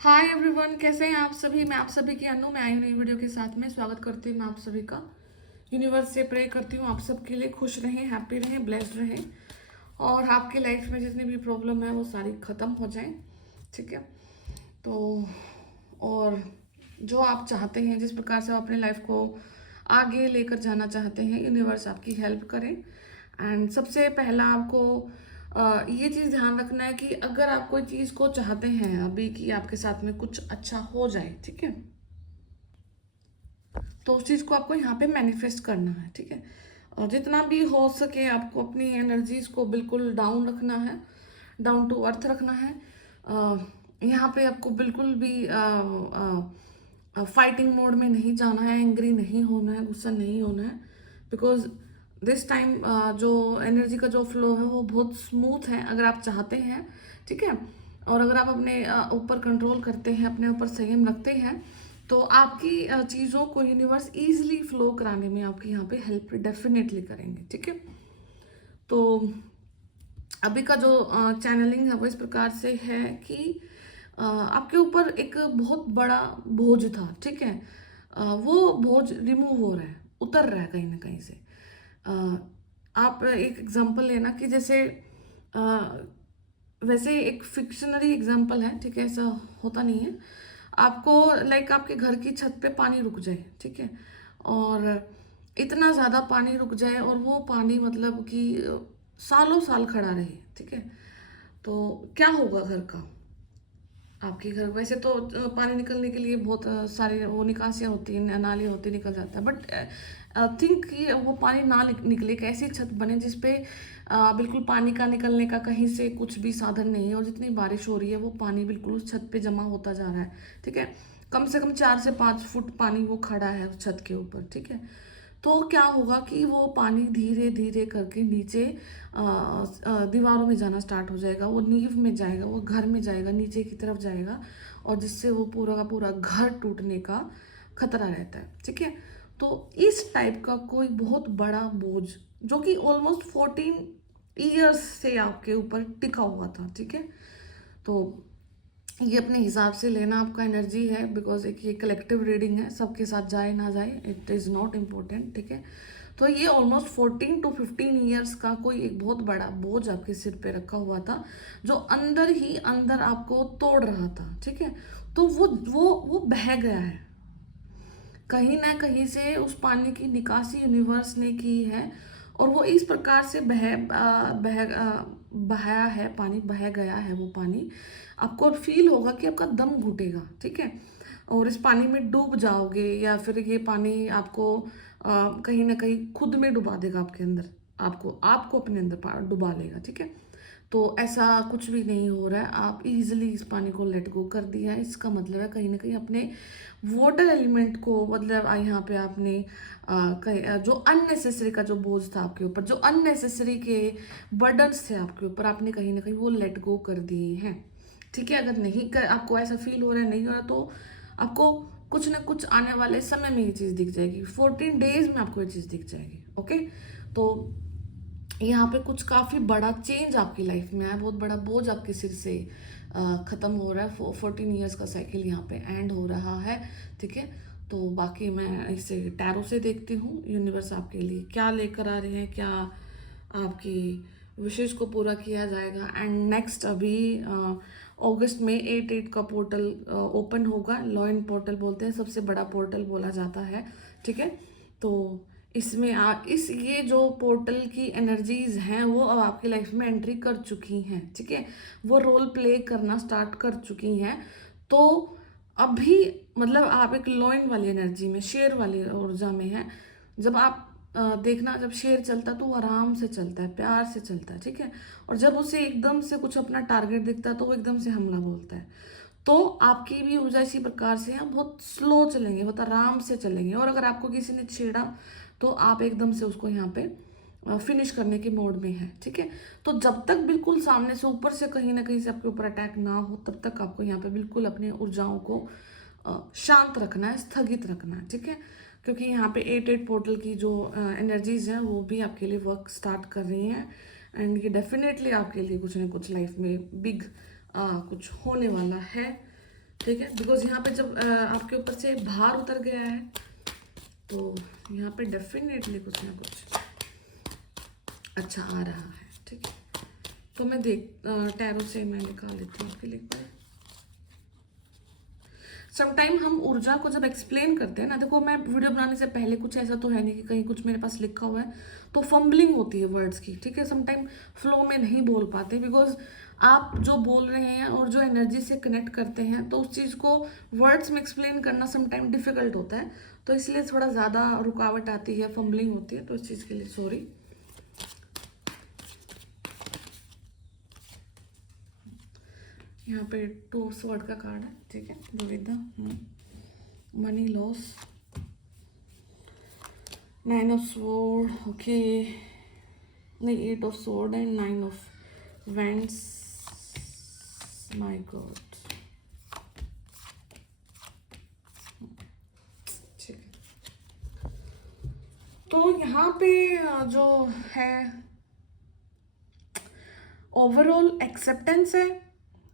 Hi everyone, कैसे हैं आप सभी। मैं आप सभी की अनु मैं आई हूँ नई वीडियो के साथ में। स्वागत करती हूँ मैं आप सभी का। यूनिवर्स से प्रे करती हूँ आप सबके लिए खुश रहें, हैप्पी रहें, ब्लेस्ड रहें और आपकी लाइफ में जितनी भी प्रॉब्लम है वो सारी ख़त्म हो जाएं। ठीक है। तो और जो आप चाहते हैं, जिस प्रकार से आप अपनी लाइफ को आगे लेकर जाना चाहते हैं, यूनिवर्स आपकी हेल्प करें। एंड सबसे पहला आपको ये चीज़ ध्यान रखना है कि अगर आप कोई चीज़ को चाहते हैं अभी कि आपके साथ में कुछ अच्छा हो जाए, ठीक है, तो उस चीज़ को आपको यहाँ पे मैनिफेस्ट करना है। ठीक है। और जितना भी हो सके आपको अपनी एनर्जीज को बिल्कुल डाउन रखना है, डाउन टू अर्थ रखना है। यहाँ पे आपको बिल्कुल भी फाइटिंग मोड में नहीं जाना है, एंग्री नहीं होना है, गुस्सा नहीं होना है। बिकॉज दिस टाइम जो एनर्जी का जो फ्लो है वो बहुत स्मूथ है अगर आप चाहते हैं। ठीक है। और अगर आप अपने ऊपर कंट्रोल करते हैं, अपने ऊपर संयम रखते हैं, तो आपकी चीज़ों को यूनिवर्स इजीली फ्लो कराने में आपकी यहाँ पे हेल्प डेफिनेटली करेंगे। ठीक है। तो अभी का जो चैनलिंग है वो इस प्रकार से है कि आपके ऊपर एक बहुत बड़ा बोझ था। ठीक है। वो बोझ रिमूव हो रहा है, उतर रहा है कहीं ना कहीं से। अ, आप एक एग्जांपल लेना कि जैसे अ, वैसे एक फिक्शनरी एग्जांपल है, ठीक है, ऐसा होता नहीं है। आपको लाइक आपके घर की छत पे पानी रुक जाए, ठीक है, और इतना ज़्यादा पानी रुक जाए और वो पानी मतलब कि सालों साल खड़ा रहे, ठीक है, तो क्या होगा घर का। आपके घर वैसे तो पानी निकलने के लिए बहुत सारे वो निकासियाँ होती हैं, नाली होती, निकल जाता है, बट थिंक कि वो पानी ना निकले, एक ऐसी छत बने जिसपे बिल्कुल पानी का निकलने का कहीं से कुछ भी साधन नहीं है, और जितनी बारिश हो रही है वो पानी बिल्कुल उस छत पे जमा होता जा रहा है। ठीक है। कम से कम 4 से 5 फुट पानी वो खड़ा है उस छत के ऊपर। ठीक है। तो क्या होगा कि वो पानी धीरे धीरे करके नीचे दीवारों में जाना स्टार्ट हो जाएगा, वो नींव में जाएगा, वो घर में जाएगा, नीचे की तरफ जाएगा, और जिससे वो पूरा का पूरा घर टूटने का खतरा रहता है। ठीक है। तो इस टाइप का कोई बहुत बड़ा बोझ जो कि ऑलमोस्ट 14 ईयर्स से आपके ऊपर टिका हुआ था, ठीक है, तो ये अपने हिसाब से लेना आपका एनर्जी है। बिकॉज एक ये कलेक्टिव रीडिंग है, सबके साथ जाए ना जाए इट इज़ नॉट इम्पोर्टेंट। ठीक है। तो ये ऑलमोस्ट 14 to 15 ईयर्स का कोई एक बहुत बड़ा बोझ आपके सिर पे रखा हुआ था, जो अंदर ही अंदर आपको तोड़ रहा था। ठीक है। तो वो बह गया है कहीं ना कहीं से। उस पानी की निकासी यूनिवर्स ने की है, और वो इस प्रकार से बहाया है, पानी बह गया है। वो पानी आपको फील होगा कि आपका दम घुटेगा। ठीक है। और इस पानी में डूब जाओगे, या फिर ये पानी आपको कहीं ना कहीं खुद में डुबा देगा, आपके अंदर आपको आपको अपने अंदर डुबा लेगा। ठीक है। तो ऐसा कुछ भी नहीं हो रहा है, आप इजीली इस पानी को लेट गो कर दिया है। इसका मतलब है कहीं ना कहीं अपने वाटर एलिमेंट को, मतलब यहाँ पे आपने जो अननेसेसरी का जो बोझ था आपके ऊपर, जो अननेसेसरी के बर्डन्स थे आपके ऊपर, आपने कहीं ना कहीं वो लेट गो कर दिए हैं। ठीक है। अगर नहीं कर, आपको ऐसा फील हो रहा है, नहीं हो रहा, तो आपको कुछ ना कुछ आने वाले समय में ये चीज़ दिख जाएगी। 14 डेज में आपको ये चीज़ दिख जाएगी। ओके। तो यहाँ पे कुछ काफ़ी बड़ा चेंज आपकी लाइफ में आया, बहुत बड़ा बोझ आपके सिर से ख़त्म हो रहा है। 14 ईयर्स का साइकिल यहाँ पे एंड हो रहा है। ठीक है। तो बाकी मैं इसे टैरो से देखती हूँ, यूनिवर्स आपके लिए क्या लेकर आ रहे हैं, क्या आपकी विशेष को पूरा किया जाएगा। एंड नेक्स्ट अभी अगस्त में 8/8 का पोर्टल ओपन होगा। लॉइन पोर्टल बोलते हैं, सबसे बड़ा पोर्टल बोला जाता है। ठीक है। तो इसमें इस ये जो पोर्टल की एनर्जीज हैं वो अब आपकी लाइफ में एंट्री कर चुकी हैं। ठीक है। वो रोल प्ले करना स्टार्ट कर चुकी हैं। तो अभी मतलब आप एक लॉइन वाली एनर्जी में, शेर वाली ऊर्जा में है। जब आप देखना, जब शेर चलता है तो वो आराम से चलता है, प्यार से चलता है। ठीक है। और जब उसे एकदम से कुछ अपना टारगेट दिखता है तो वो एकदम से हमला बोलता है। तो आपकी भी ऊर्जा इसी प्रकार से है, बहुत स्लो चलेंगे, बहुत आराम से चलेंगे। और अगर आपको किसी ने छेड़ा तो आप एकदम से उसको यहाँ पे फिनिश करने के मोड में है। ठीक है। तो जब तक बिल्कुल सामने से ऊपर से कहीं ना कहीं से आपके ऊपर अटैक ना हो, तब तक आपको यहाँ पे बिल्कुल अपनी ऊर्जाओं को शांत रखना है, स्थगित रखना है। ठीक है। क्योंकि यहाँ पे 8/8 पोर्टल की जो एनर्जीज हैं वो भी आपके लिए वर्क स्टार्ट कर रही हैं। एंड ये डेफिनेटली आपके लिए कुछ ना कुछ लाइफ में बिग कुछ होने वाला है। ठीक है, बिकॉज यहाँ पे जब आपके ऊपर से भार उतर गया है तो यहाँ पे डेफिनेटली कुछ ना कुछ अच्छा आ रहा है। ठीक है, तो मैं टैरो से मैं निकाल लेती हूँ आपके लिए। समटाइम हम ऊर्जा को जब एक्सप्लेन करते हैं ना, देखो मैं वीडियो बनाने से पहले कुछ ऐसा तो है नहीं कि कहीं कुछ मेरे पास लिखा हुआ है, तो फंबलिंग होती है वर्ड्स की। ठीक है, समटाइम फ्लो में नहीं बोल पाते, बिकॉज आप जो बोल रहे हैं और जो एनर्जी से कनेक्ट करते हैं, तो उस चीज़ को वर्ड्स में एक्सप्लेन करना समटाइम डिफिकल्ट होता है, तो इसलिए थोड़ा ज़्यादा रुकावट आती है, फंबलिंग होती है, तो इस चीज़ के लिए सॉरी। यहाँ पे 2 ऑफ स्वॉर्ड का कार्ड है। ठीक है, दुविधा, money loss, 9 of sword, okay, नहीं 8 of sword and 9 of vents, my God. ठीक है, तो यहाँ पे जो है ओवरऑल एक्सेप्टेंस है,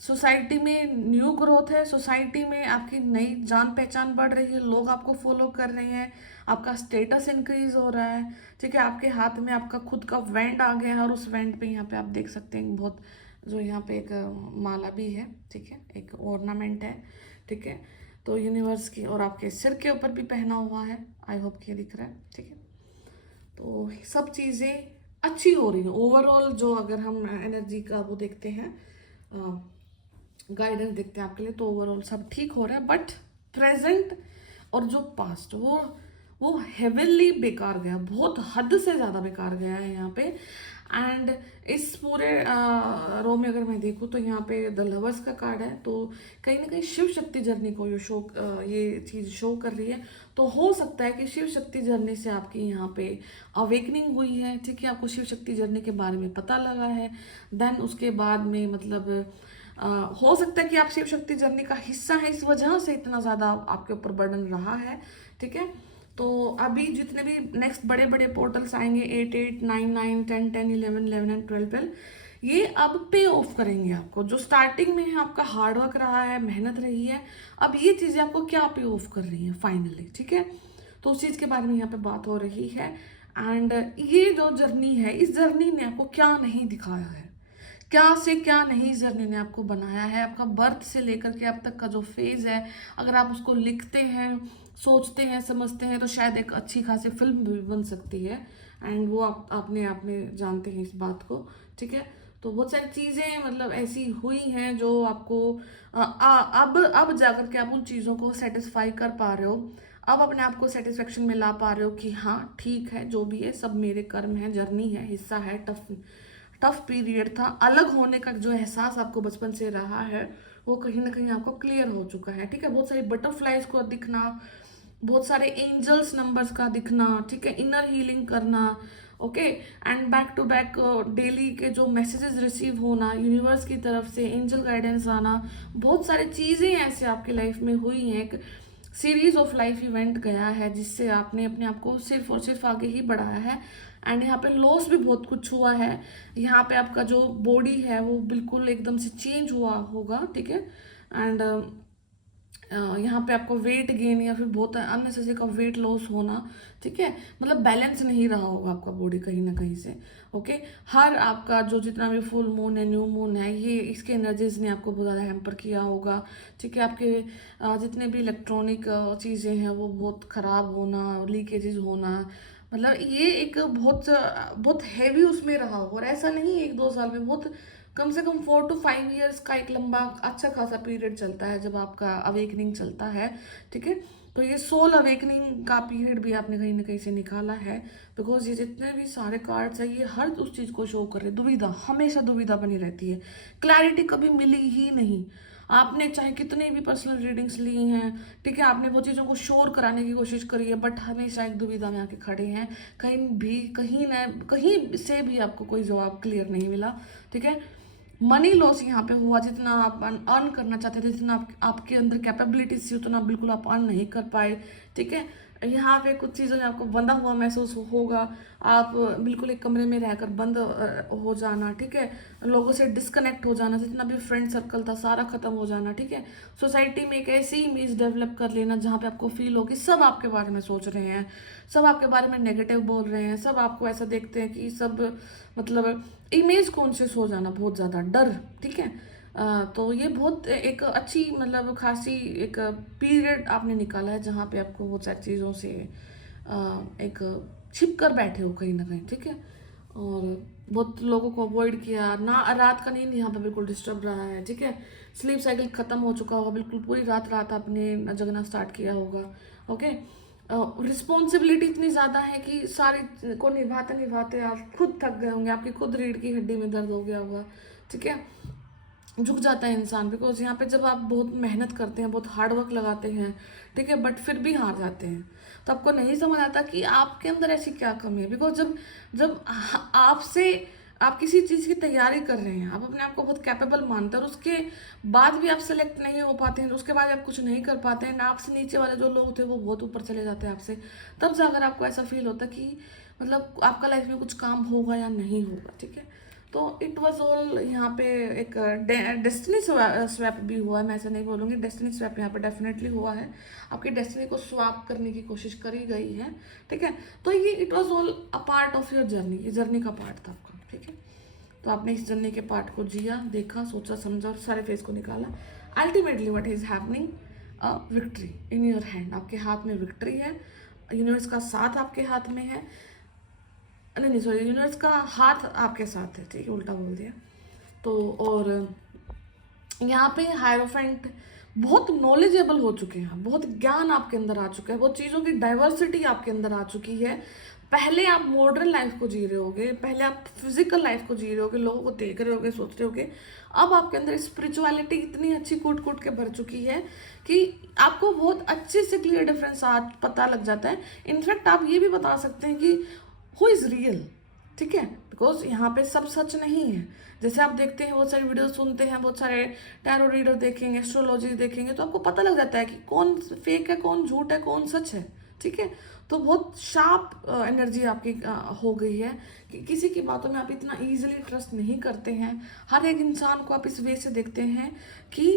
सोसाइटी में न्यू ग्रोथ है, सोसाइटी में आपकी नई जान पहचान बढ़ रही है, लोग आपको फॉलो कर रहे हैं, आपका स्टेटस इंक्रीज हो रहा है। ठीक है, आपके हाथ में आपका खुद का वेंट आ गया है, और उस वेंट पे यहाँ पे आप देख सकते हैं बहुत, जो यहाँ पे एक माला भी है। ठीक है, एक ऑर्नामेंट है। ठीक है, तो यूनिवर्स की, और आपके सिर के ऊपर भी पहना हुआ है, आई होप कि दिख रहा है। ठीक है, तो सब चीज़ें अच्छी हो रही हैं ओवरऑल। जो अगर हम एनर्जी का वो देखते हैं, गाइडेंस देखते हैं आपके लिए, तो ओवरऑल सब ठीक हो रहा है। बट प्रेजेंट और जो पास्ट, वो हेविली बेकार गया, बहुत हद से ज़्यादा बेकार गया है यहाँ पे। एंड इस पूरे रो में अगर मैं देखूँ तो यहाँ पे द लवर्स का कार्ड है, तो कहीं ना कहीं शिव शक्ति जर्नी को ये चीज़ शो कर रही है। तो हो सकता है कि शिव शक्ति जर्नी से आपकी यहाँ पे अवेकनिंग हुई है। ठीक है, आपको शिव शक्ति जर्नी के बारे में पता लगा है, देन उसके बाद में मतलब हो सकता है कि आप शिव शक्ति जर्नी का हिस्सा है, इस वजह से इतना ज़्यादा आपके ऊपर बर्डन रहा है। ठीक है, तो अभी जितने भी नेक्स्ट बड़े बड़े पोर्टल्स आएंगे, 8 8 9 9 10 10 11 11 एंड 12 12, ये अब पे ऑफ करेंगे आपको। जो स्टार्टिंग में है आपका हार्डवर्क रहा है, मेहनत रही है, अब ये चीज़ें आपको क्या पे ऑफ कर रही हैं फाइनली। ठीक है, तो उस चीज़ के बारे में यहाँ पे बात हो रही है। एंड ये जो जर्नी है, इस जर्नी ने आपको क्या नहीं दिखाया है, क्या से क्या नहीं जर्नी ने आपको बनाया है, आपका बर्थ से लेकर के अब तक का जो फेज है, अगर आप उसको लिखते हैं, सोचते हैं, समझते हैं, तो शायद एक अच्छी खासी फिल्म भी बन सकती है। एंड वो आप अपने आप में जानते हैं इस बात को। ठीक है, तो बहुत सारी चीज़ें मतलब ऐसी हुई हैं जो आपको अब जाकर के आप उन चीज़ों को सेटिस्फाई कर पा रहे हो, अब अपने आप को सेटिस्फेक्शन में ला पा रहे हो कि हाँ ठीक है, जो भी है सब मेरे कर्म है, जर्नी है, हिस्सा है, टफ पीरियड था। अलग होने का जो एहसास आपको बचपन से रहा है, वो कहीं ना कहीं आपको क्लियर हो चुका है। ठीक है, बहुत सारी बटरफ्लाइज को दिखना, बहुत सारे एंजल्स नंबर्स का दिखना, ठीक है, इनर हीलिंग करना, okay, and back to back daily के जो मैसेजेस रिसीव होना यूनिवर्स की तरफ से, एंजल गाइडेंस आना, बहुत सारी चीज़ें ऐसे आपके लाइफ में हुई हैं। एक सीरीज ऑफ लाइफ इवेंट गया है जिससे आपने अपने आप को सिर्फ और सिर्फ आगे ही बढ़ाया है। एंड यहाँ पे लॉस भी बहुत कुछ हुआ है। यहाँ पे आपका जो बॉडी है वो बिल्कुल एकदम से चेंज हुआ होगा। ठीक है, एंड यहाँ पे आपको वेट गेन या फिर बहुत अननेसेसरी का वेट लॉस होना, ठीक है, मतलब बैलेंस नहीं रहा होगा आपका बॉडी कहीं ना कहीं से। ओके, हर आपका जो जितना भी फुल मून है, न्यू मून है, ये इसके एनर्जीज ने आपको बहुत ज़्यादा हैम्पर किया होगा। ठीक है, आपके जितने भी इलेक्ट्रॉनिक चीज़ें हैं वो बहुत ख़राब होना, लीकेजेस होना, मतलब ये एक बहुत बहुत हैवी उसमें रहा होगा। और ऐसा नहीं 1-2 साल में, बहुत कम से कम 4 to 5 ईयर्स का एक लंबा अच्छा खासा पीरियड चलता है जब आपका अवेकनिंग चलता है। ठीक है, तो ये सोल अवेकनिंग का पीरियड भी आपने कहीं ना कहीं से निकाला है, बिकॉज ये जितने भी सारे कार्ड्स हैं ये हर उस चीज़ को शो कर रहे हैं। दुविधा, हमेशा दुविधा बनी रहती है, क्लैरिटी कभी मिली ही नहीं। आपने चाहे कितनी भी पर्सनल रीडिंग्स ली हैं, ठीक है, आपने वो चीज़ों को शोर कराने की कोशिश करी है, बट हमेशा एक दुविधा में आके खड़े हैं। कहीं से भी आपको कोई जवाब क्लियर नहीं मिला। ठीक है, मनी लॉस यहाँ पे हुआ, जितना आप अर्न करना चाहते थे, जितना आपके अंदर कैपेबिलिटीज थी, उतना बिल्कुल आप अर्न नहीं कर पाए। ठीक है, यहाँ पे कुछ चीज़ों में आपको बंधा हुआ महसूस होगा। आप बिल्कुल एक कमरे में रहकर बंद हो जाना, ठीक है। लोगों से डिस्कनेक्ट हो जाना, जितना भी फ्रेंड सर्कल था सारा खत्म हो जाना, ठीक है। सोसाइटी में एक ऐसी इमेज डेवलप कर लेना जहाँ पे आपको फील हो कि सब आपके बारे में सोच रहे हैं, सब आपके बारे में नेगेटिव बोल रहे हैं, सब आपको ऐसा देखते हैं कि सब, मतलब इमेज कॉन्शियस हो जाना, बहुत ज़्यादा डर, ठीक है। तो ये बहुत एक अच्छी, मतलब खासी एक पीरियड आपने निकाला है जहाँ पे आपको बहुत सारी चीज़ों से एक छिप कर बैठे हो कहीं ना कहीं, ठीक है। और बहुत लोगों को अवॉइड किया ना, रात का नींद यहाँ पे बिल्कुल डिस्टर्ब रहा है, ठीक है। स्लीप साइकिल खत्म हो चुका होगा, बिल्कुल पूरी रात रात आपने जगना स्टार्ट किया होगा, ओके। रिस्पॉन्सिबिलिटी इतनी ज़्यादा है कि सारी को निभाते निभाते आप खुद थक गए होंगे, आपकी खुद रीढ़ की हड्डी में दर्द हो गया होगा, ठीक है। झुक जाता है इंसान, बिकॉज यहाँ पे जब आप बहुत मेहनत करते हैं, बहुत हार्ड वर्क लगाते हैं, ठीक है, बट फिर भी हार जाते हैं, तो आपको नहीं समझ आता कि आपके अंदर ऐसी क्या कमी है। बिकॉज जब जब आपसे आप किसी चीज़ की तैयारी कर रहे हैं, आप अपने आप को बहुत कैपेबल मानते हैं, और उसके बाद भी आप सेलेक्ट नहीं हो पाते हैं, उसके बाद आप कुछ नहीं कर पाते हैं, आपसे नीचे वाले जो लोग थे वो बहुत ऊपर चले जाते हैं आपसे, तब जाकर आपको ऐसा फील होता है कि मतलब आपका लाइफ में कुछ काम होगा या नहीं होगा, ठीक है। तो इट वाज ऑल, यहाँ पे एक डेस्टिनी स्वैप भी हुआ है, मैं ऐसे नहीं बोलूँगी, डेस्टिनी स्वैप यहाँ पे डेफिनेटली हुआ है, आपकी डेस्टिनी को स्वैप करने की कोशिश करी गई है, ठीक है। तो ये it was all a part of your journey, ये जर्नी का पार्ट था आपका, ठीक है। तो आपने इस जर्नी के पार्ट को जिया, देखा, सोचा, समझा और सारे फेस को निकाला। Ultimately what is happening, victory in your hand, आपके हाथ में विक्ट्री है, यूनिवर्स का साथ आपके हाथ में है, नहीं नहीं सॉरी, यूनिवर्स का हाथ आपके साथ है, ठीक है, उल्टा बोल दिया। तो और यहाँ पे हायरोफेंट बहुत नॉलेजेबल हो चुके हैं, बहुत ज्ञान आपके अंदर आ चुका है, बहुत चीज़ों की डाइवर्सिटी आपके अंदर आ चुकी है। पहले आप मॉडर्न लाइफ को जी रहे होगे, पहले आप फिजिकल लाइफ को जी रहे होगे, लोगों को देख रहे होगे, सोच रहे होगे, अब आपके अंदर स्पिरिचुअलिटी इतनी अच्छी कूट कूट के भर चुकी है कि आपको बहुत अच्छे से क्लियर डिफरेंस आज पता लग जाता है। इनफैक्ट आप ये भी बता सकते हैं कि हु इज़ रियल, ठीक है। बिकॉज यहाँ पे सब सच नहीं है, जैसे आप देखते हैं बहुत सारी वीडियो सुनते हैं, बहुत सारे टैरो रीडर देखेंगे, एस्ट्रोलॉजी देखेंगे, तो आपको पता लग जाता है कि कौन फेक है, कौन झूठ है, कौन सच है, ठीक है। तो बहुत शार्प एनर्जी आपकी हो गई है कि किसी की बातों में आप इतना इजीली ट्रस्ट नहीं करते हैं, हर एक इंसान को आप इस वे से देखते हैं कि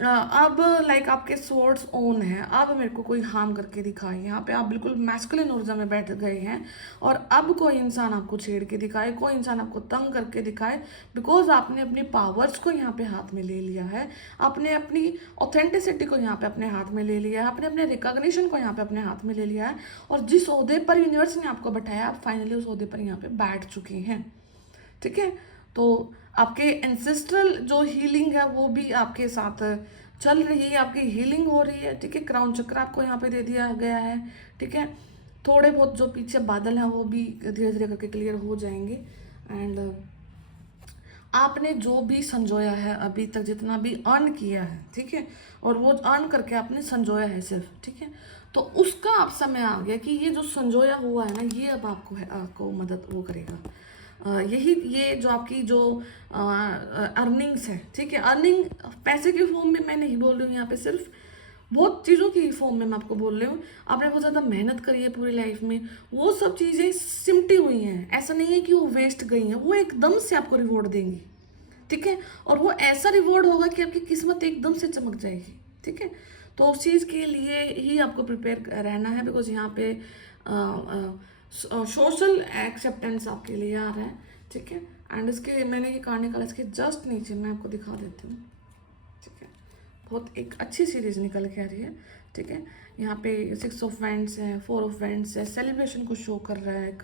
अब लाइक आपके सोर्स ऑन है, अब मेरे को कोई हार्म करके दिखाए, यहाँ पे आप बिल्कुल मैस्कुलिन ऊर्जा में बैठ गए हैं, और अब कोई इंसान आपको छेड़ के दिखाए, कोई इंसान आपको तंग करके दिखाए, बिकॉज आपने अपनी पावर्स को यहाँ पे हाथ में ले लिया है, आपने अपनी ऑथेंटिसिटी को यहाँ पे अपने हाथ में ले लिया है, आपने अपने रिकॉग्निशन को यहाँ पे अपने हाथ में ले लिया है, और जिस ओहदे पर यूनिवर्स ने आपको बैठाया, आप फाइनली उस ओहदे पर यहाँ पे बैठ चुके हैं, ठीक है। तो आपके एंसेस्ट्रल जो हीलिंग है वो भी आपके साथ चल रही है, आपकी हीलिंग हो रही है, ठीक है। क्राउन चक्र आपको यहाँ पे दे दिया गया है, ठीक है। थोड़े बहुत जो पीछे बादल हैं वो भी धीरे धीरे करके क्लियर हो जाएंगे। एंड आपने जो भी संजोया है अभी तक, जितना भी अर्न किया है, ठीक है, और वो अर्न करके आपने संजोया है सिर्फ, ठीक है, तो उसका अब समय आ गया कि ये जो संजोया हुआ है ना, ये अब आपको मदद वो करेगा। यही ये जो आपकी जो अर्निंग्स है, ठीक है, अर्निंग पैसे के फॉर्म में मैं नहीं बोल रही हूँ यहाँ पे, सिर्फ बहुत चीज़ों की फॉर्म में मैं आपको बोल रही हूँ। आपने बहुत ज़्यादा मेहनत करी है पूरी लाइफ में, वो सब चीज़ें सिमटी हुई हैं, ऐसा नहीं है कि वो वेस्ट गई हैं, वो एकदम से आपको रिवॉर्ड देंगी, ठीक है। और वो ऐसा रिवॉर्ड होगा कि आपकी किस्मत एकदम से चमक जाएगी, ठीक है। तो उस चीज़ के लिए ही आपको प्रिपेयर रहना है, बिकॉज यहाँ पे सोशल एक्सेप्टेंस आपके लिए आ रहा है, ठीक है। एंड इसके मैंने ये कहानी निकाला, इसके जस्ट नीचे मैं आपको दिखा देती हूँ, ठीक है। बहुत एक अच्छी सीरीज निकल के आ रही है, ठीक है। यहाँ पे 6 ऑफ वैंड्स है, 4 ऑफ वैंड्स है, सेलिब्रेशन को शो कर रहा है एक,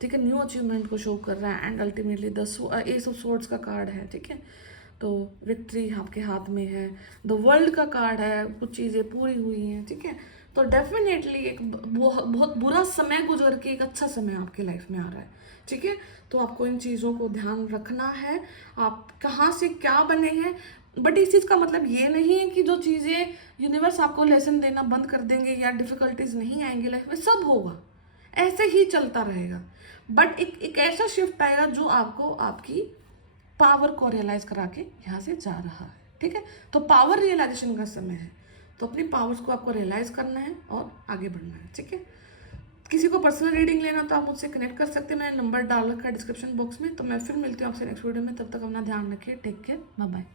ठीक है, न्यू अचीवमेंट को शो कर रहा है, and ultimately the S of swords का कार्ड है, ठीक है। तो विक्ट्री आपके हाथ में है, द वर्ल्ड का कार्ड है, कुछ चीज़ें पूरी हुई हैं, ठीक है। तो डेफिनेटली एक बहुत बुरा समय गुजर के एक अच्छा समय आपकी लाइफ में आ रहा है, ठीक है। तो आपको इन चीज़ों को ध्यान रखना है, आप कहाँ से क्या बने हैं, बट इस चीज़ का मतलब ये नहीं है कि जो चीज़ें यूनिवर्स आपको लेसन देना बंद कर देंगे या डिफ़िकल्टीज नहीं आएंगी लाइफ में, सब होगा, ऐसे ही चलता रहेगा। बट एक ऐसा शिफ्ट आएगा जो आपको आपकी पावर को रियलाइज करा के यहाँ से जा रहा है, ठीक है। तो पावर रियलाइजेशन का समय है, तो अपनी पावर्स को आपको रियलाइज़ करना है और आगे बढ़ना है, ठीक है। किसी को पर्सनल रीडिंग लेना तो आप मुझसे कनेक्ट कर सकते हैं, मैंने नंबर डाल रखा है डिस्क्रिप्शन बॉक्स में। तो मैं फिर मिलती हूँ आपसे नेक्स्ट वीडियो में, तब तक अपना ध्यान रखिए, टेक केयर, बाय बाय।